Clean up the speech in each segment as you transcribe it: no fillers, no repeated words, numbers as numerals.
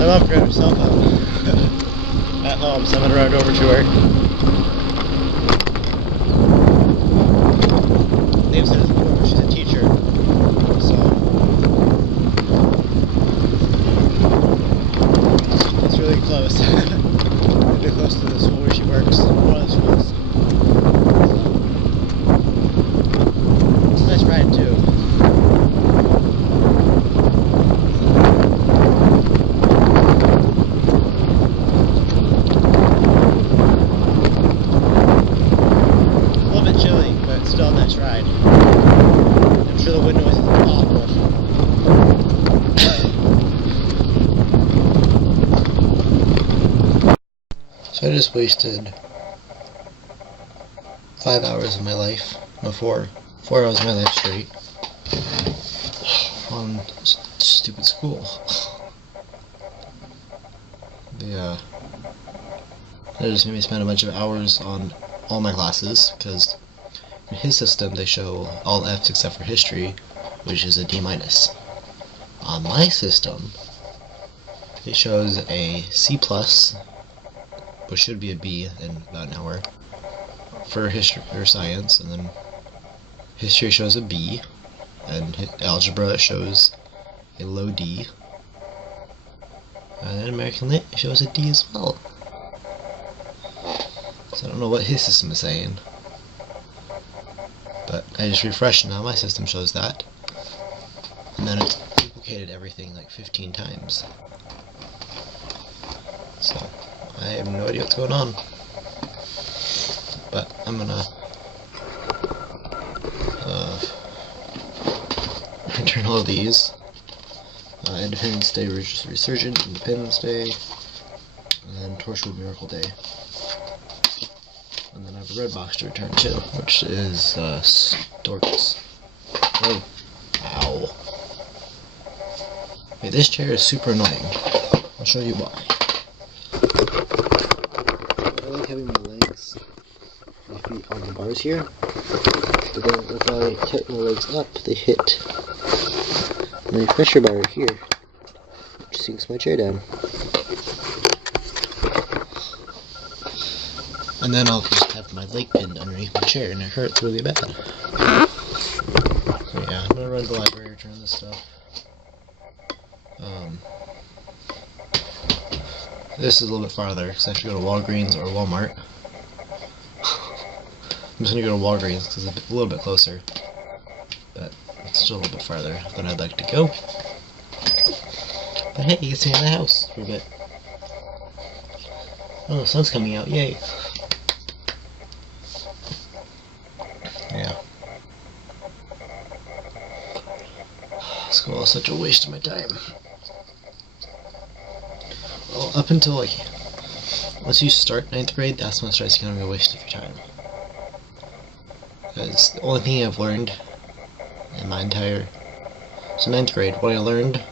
My mom forgot her cell phone at home, so I'm gonna run over to her. They've said it before, she's a teacher, so it's really close. Really close to the school where she works, one of the schools. It's a nice ride too. Still a nice ride. I'm sure the wind noise is awful. So I just wasted 5 hours of my life, no 4 hours of my life straight on stupid school. That just made me spend a bunch of hours on all my classes, because in his system they show all F's except for history, which is a D-. On my system, it shows a C+, which should be a B in about an hour, for history or science, and then history shows a B, and algebra shows a low D, and then American Lit shows a D as well. So I don't know what his system is saying. But I just refreshed, now my system shows that. And then it's duplicated everything like 15 times. So, I have no idea what's going on. But I'm gonna return all of these. Independence Day, Resurgent, Independence Day, and then Torchwood Miracle Day. And then I have a red box to return too, which is Storks. Oh, ow. Okay, this chair is super annoying. I'll show you why. I like having my legs, my feet on the bars here, but then if I tip my legs up, they hit the pressure bar here, which sinks my chair down. And then I'll just have my leg pinned underneath my chair, and it hurts really bad. So yeah, I'm gonna run to the library, return this stuff. This is a little bit farther, because I have to go to Walgreens or Walmart. I'm just gonna go to Walgreens, because it's a little bit closer. But it's still a little bit farther than I'd like to go. But hey, you can stay in the house for a bit. Oh, the sun's coming out, yay! Yeah. School is such a waste of my time. Well, up until like, once you start 9th grade, that's when it starts becoming a waste of your time. Because the only thing I've learned in my entire, so 9th grade, what I learned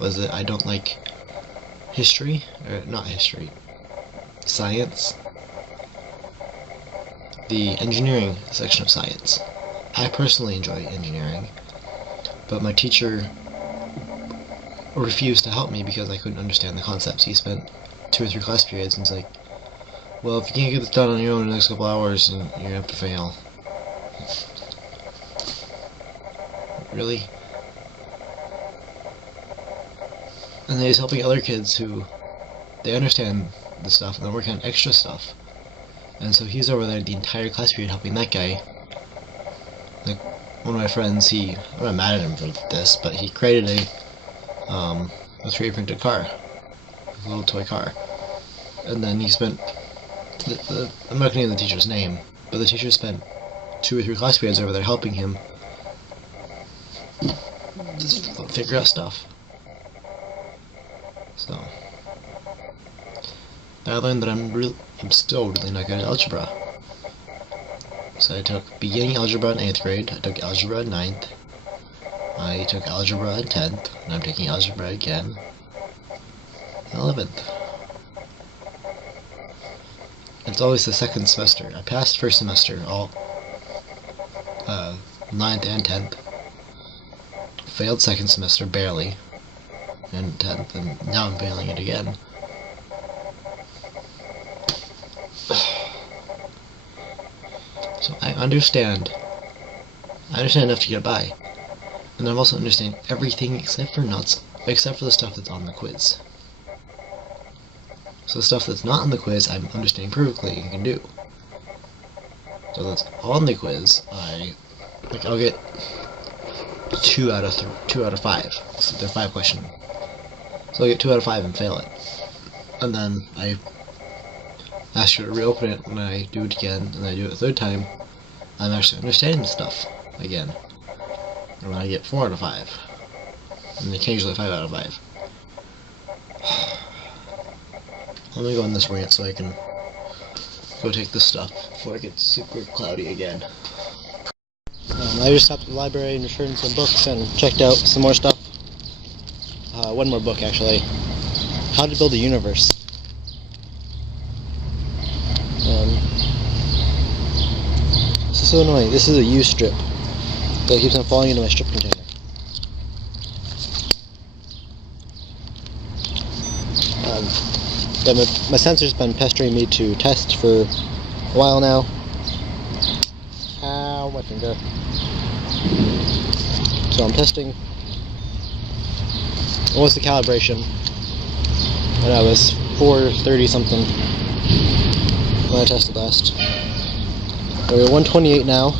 was that I don't like history, or not history, science, the engineering section of science. I personally enjoy engineering, but my teacher refused to help me because I couldn't understand the concepts. He spent 2 or 3 class periods and was like, well, if you can't get this done on your own in the next couple hours, then you're gonna have to fail. Really? And then he's helping other kids who, they understand the stuff and they're working on extra stuff. And so he's over there the entire class period helping that guy. Like, one of my friends, I'm not mad at him for this, but he created a 3D printed car. A little toy car. And then he spent, I'm not going to name the teacher's name, but the teacher spent 2 or 3 class periods over there helping him just figure out stuff. So, I learned that I'm still really not good at algebra. So I took beginning algebra in 8th grade, I took algebra in 9th, I took algebra in 10th, and I'm taking algebra again in 11th. It's always the second semester. I passed first semester, all 9th and 10th. Failed second semester, barely. and 10th, and now I'm failing it again. So I understand enough to get by, and I'm also understanding everything except for the stuff that's on the quiz. So the stuff that's not on the quiz, I'm understanding perfectly and can do. So that's on the quiz. I'll get 2 out of 5. So they're 5 questions. So I'll get 2 out of 5 and fail it. And then I ask you to reopen it when I do it again, and I do it a 3rd time. I'm actually understanding the stuff again. And when I get 4 out of 5. And occasionally 5 out of 5. Let me go on this rant so I can go take this stuff before it gets super cloudy again. I just stopped at the library and returned some books and checked out some more stuff. One more book actually. How to Build a Universe. This is so annoying. This is a U strip. So it keeps on falling into my strip container. Yeah, my sensor's been pestering me to test for a while now. Ow, my finger. So I'm testing. What was the calibration? And I was 430 something when I tested last. We're 128 now.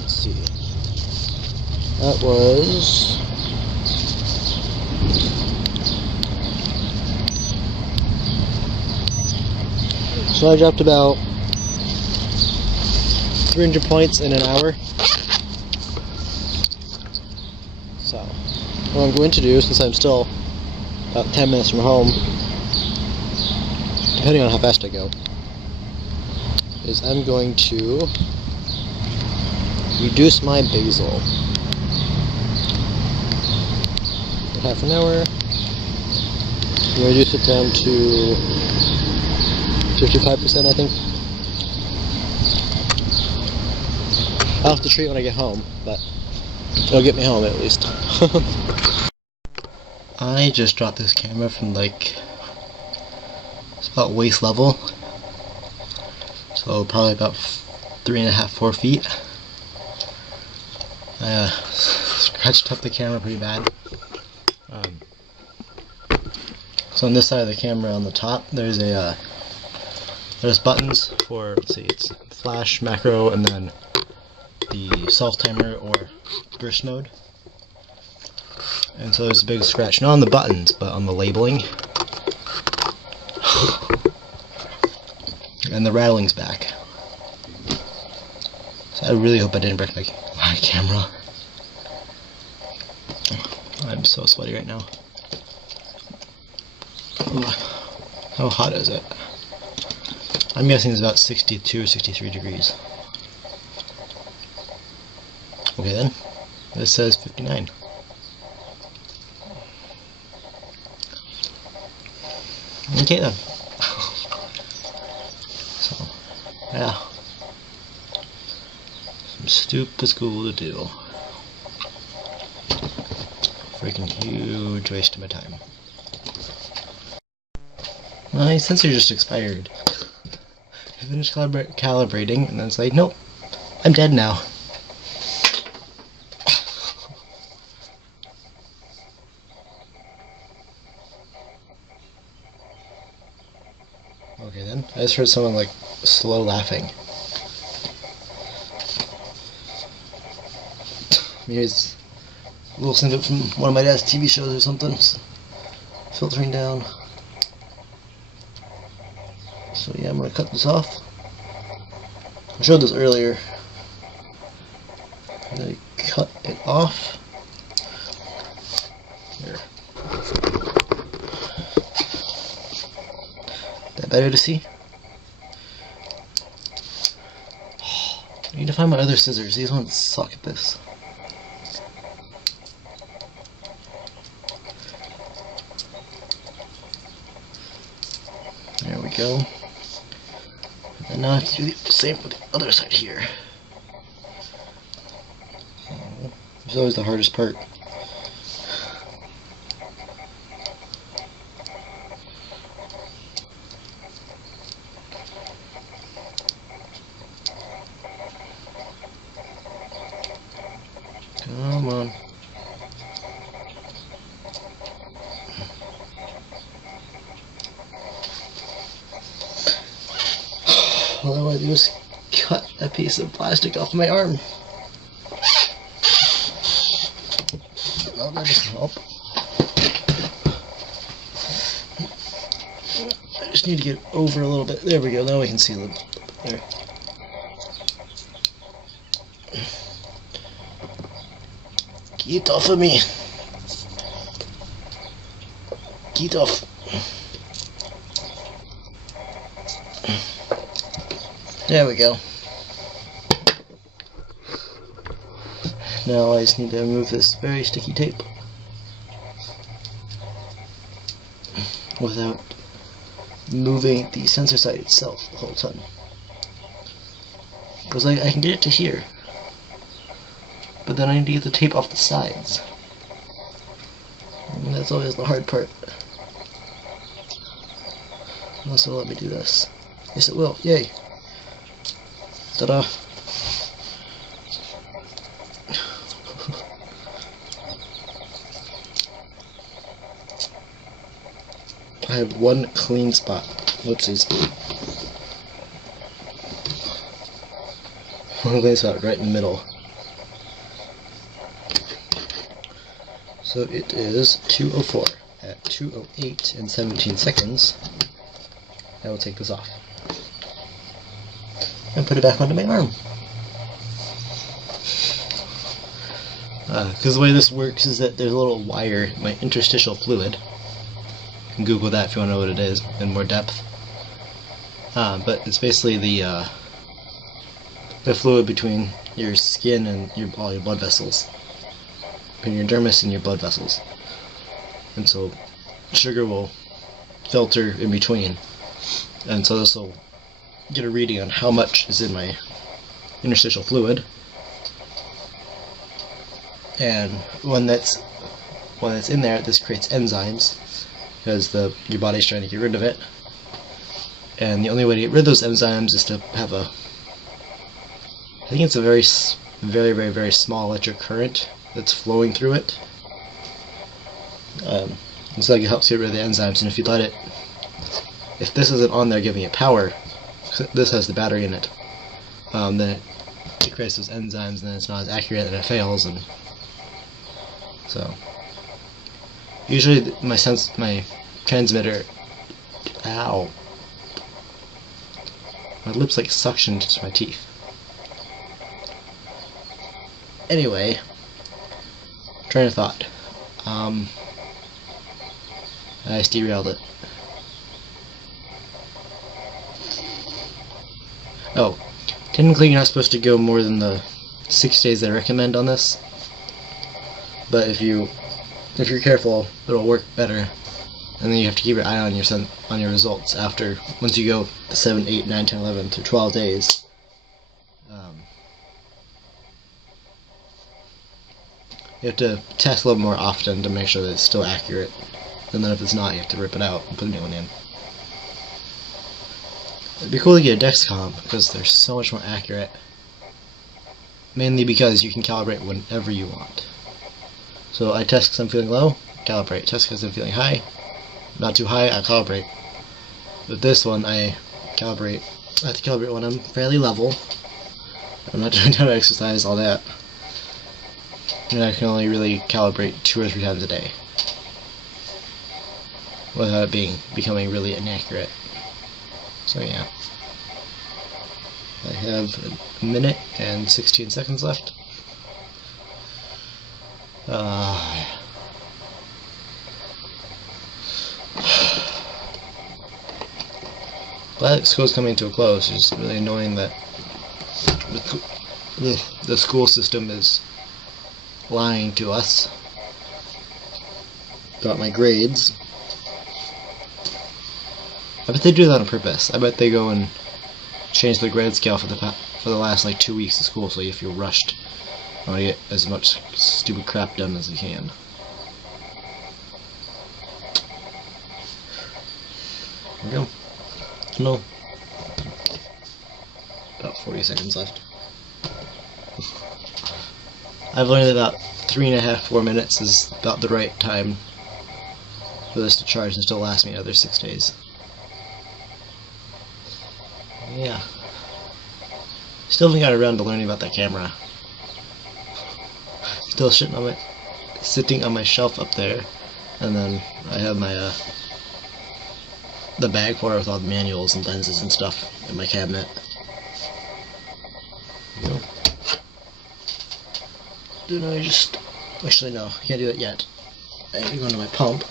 Let's see. That was... So I dropped about 300 points in an hour. So, what I'm going to do, since I'm still about 10 minutes from home, depending on how fast I go, is I'm going to reduce my basal. For half an hour. I'm going to reduce it down to 55%, I think. I'll have to treat it when I get home, but it'll get me home at least. I just dropped this camera from it's about waist level, so probably about 3.5, 4 feet. I scratched up the camera pretty bad. So on this side of the camera on the top, there's buttons for, let's see, it's flash, macro, and then the self-timer or burst mode. And so there's a big scratch, not on the buttons, but on the labeling. And the rattling's back. So I really hope I didn't break my camera. I'm so sweaty right now. How hot is it? I'm guessing it's about 62 or 63 degrees. Okay then, this says 59. Okay then. So, yeah. Some stupid school to do. Freaking huge waste of my time. My sensor just expired. I finished calibrating, and then it's like, nope, I'm dead now. Okay then, I just heard someone slow laughing. Maybe it's a little snippet from one of my dad's TV shows or something. It's filtering down. So yeah, I'm going to cut this off. I showed this earlier. I'm going to cut it off. Here. Is that better to see? I need to find my other scissors. These ones suck at this. There we go. And now I have to do the same with the other side here. It's always the hardest part. all I want to do is cut a piece of plastic off my arm. Well, that doesn't help. I just need to get over a little bit. There we go, now we can see a little bit there. Get off of me! Get off! There we go. Now I just need to remove this very sticky tape without moving the sensor site itself the whole time. Because I can get it to here, but then I need to get the tape off the sides. And that's always the hard part. Unless it'll let me do this. Yes, it will. Yay! Ta-da! I have one clean spot. Whoopsies. One clean spot right in the middle. So it is 2:04. At 2:08 and 17 seconds, I will take this off and put it back onto my arm. Because the way this works is that there's a little wire, my interstitial fluid. You can Google that if you want to know what it is in more depth. But it's basically the fluid between your skin and all your blood vessels, between your dermis and your blood vessels. And so sugar will filter in between, and so this will get a reading on how much is in my interstitial fluid. And when that's in there, this creates enzymes because your body's trying to get rid of it. And the only way to get rid of those enzymes is to have I think it's a very, very, very, very small electric current that's flowing through it. And so it helps get rid of the enzymes. And if you let it, if this isn't on there giving it power, this has the battery in it, then it creates those enzymes, and then it's not as accurate and it fails. And so usually my transmitter, ow, my lips like suctioned to my teeth. Anyway, train of thought. I just derailed it. Oh, technically you're not supposed to go more than the 6 days I recommend on this, but if you're careful, it'll work better. And then you have to keep your eye on your results once you go to 7, 8, 9, 10, 11 to 12 days. You have to test a little more often to make sure that it's still accurate. And then if it's not, you have to rip it out and put a new one in. It'd be cool to get a Dexcom because they're so much more accurate. Mainly because you can calibrate whenever you want. So I test because I'm feeling low, calibrate. Test because I'm feeling high, not too high, I calibrate. With this one, I have to calibrate when I'm fairly level. I'm not doing ton of exercise, all that. And I can only really calibrate 2 or 3 times a day without it becoming really inaccurate. So yeah. I have a minute and 16 seconds left. Glad school's coming to a close. It's just really annoying that the school system is lying to us about my grades. I bet they do that on purpose. I bet they go and change the grade scale for the last like 2 weeks of school, so you feel rushed. I want to get as much stupid crap done as I can. There we go. No. About 40 seconds left. I've learned that about 3.5 to 4 minutes is about the right time for this to charge and still last me another 6 days. Yeah. Still haven't got around to learning about that camera. Still sitting on my shelf up there, and then I have my the bag for it with all the manuals and lenses and stuff in my cabinet. You know. Then I just actually no, can't do that yet. I need to go into my pump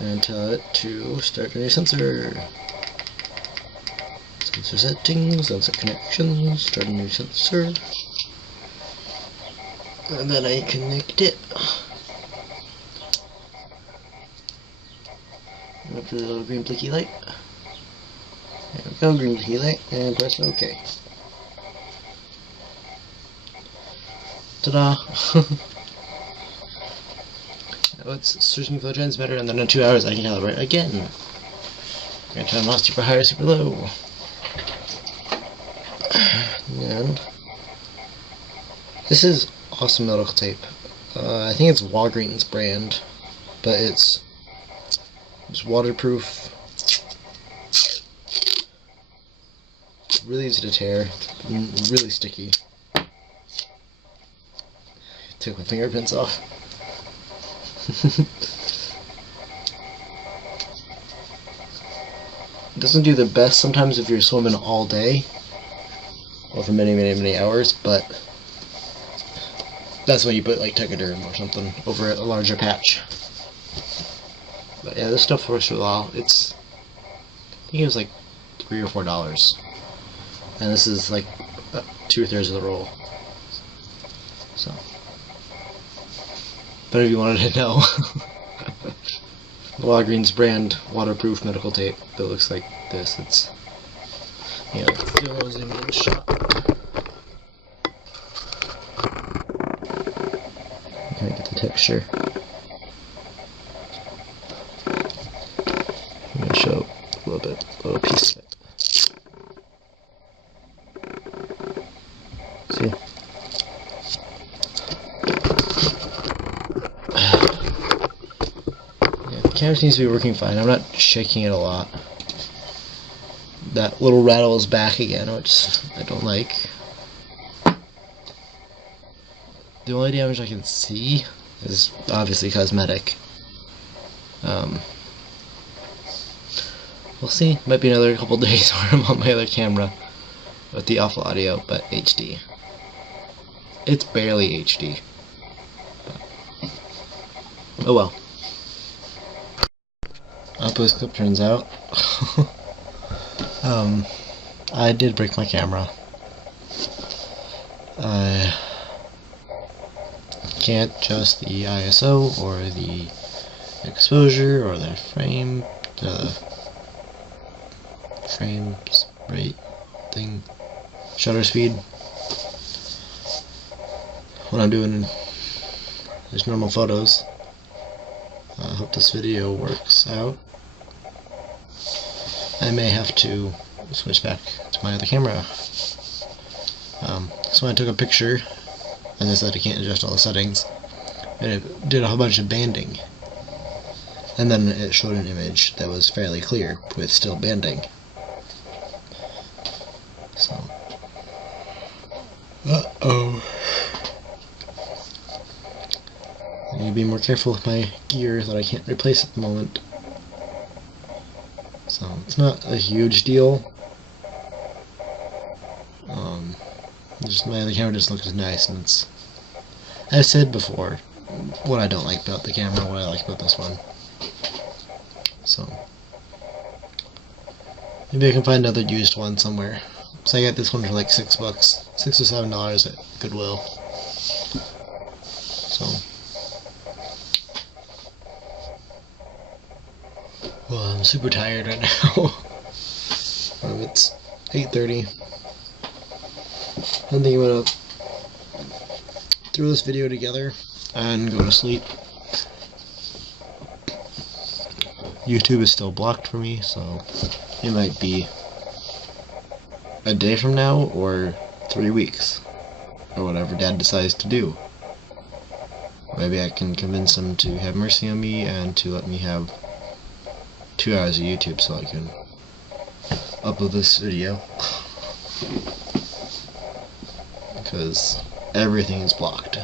and tell it to start a new sensor. Sensor settings, sensor connections, start a new sensor. And then I connect it. Look for the little green blinky light. There we go, green blinky light, and press OK. Ta-da! Now it's switching for the transmitter, and then in 2 hours I can calibrate again. I'm going to turn them off super high or super low. And this is awesome medical tape. I think it's Walgreens brand, but it's waterproof. It's really easy to tear. It's really sticky. Take my fingerprints off. It doesn't do the best sometimes if you're swimming all day or for many hours, but that's when you put like Tegaderm or something over a larger patch. But yeah, this stuff works really well. I think it was like $3 or $4, and this is like 2/3 of the roll. So, but if you wanted to know, the Walgreens brand waterproof medical tape that looks like this. It's zoom in the shot. Kind of get the texture. I'm going to show a little piece of it. See? Yeah, the camera seems to be working fine. I'm not shaking it a lot. That little rattle is back again, which I don't like. The only damage I can see is obviously cosmetic. We'll see. Might be another couple days where I'm on my other camera with the awful audio, but HD. It's barely HD. But, oh well. How this clip turns out. I did break my camera. I can't adjust the ISO or the exposure or the frame rate thing, shutter speed. When I'm doing just normal photos. I hope this video works out. I may have to switch back to my other camera. So I took a picture and I said I can't adjust all the settings, and it did a whole bunch of banding, and then it showed an image that was fairly clear with still banding. So I need to be more careful with my gear that I can't replace at the moment. So it's not a huge deal. Just my other camera just looks nice, and it's, I've said before what I don't like about the camera, what I like about this one. So maybe I can find another used one somewhere. So I got this one for like $6, $6 or $7 at Goodwill. So well, I'm super tired right now. It's 8:30. I think I'm gonna throw this video together and go to sleep. YouTube is still blocked for me, so it might be a day from now or 3 weeks, or whatever Dad decides to do. Maybe I can convince him to have mercy on me and to let me have 2 hours of YouTube so I can upload this video. because everything is blocked.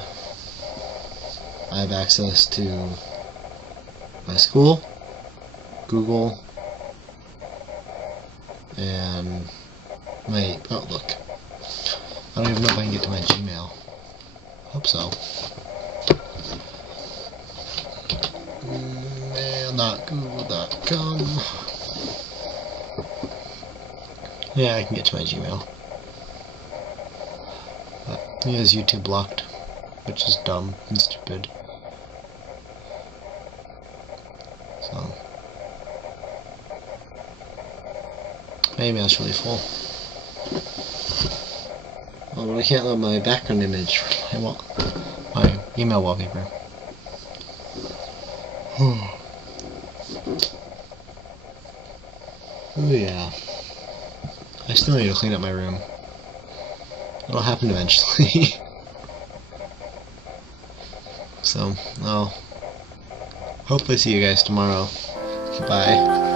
I have access to my school, Google, and my Outlook. I don't even know if I can get to my Gmail. Hope so. Mail.google.com. Yeah, I can get to my Gmail. But he has YouTube blocked, which is dumb and stupid. So my email's really full. Oh, but I can't load my background image for my email wallpaper. Oh yeah. I still need to clean up my room. It'll happen eventually. So, I'll hopefully see you guys tomorrow. Bye.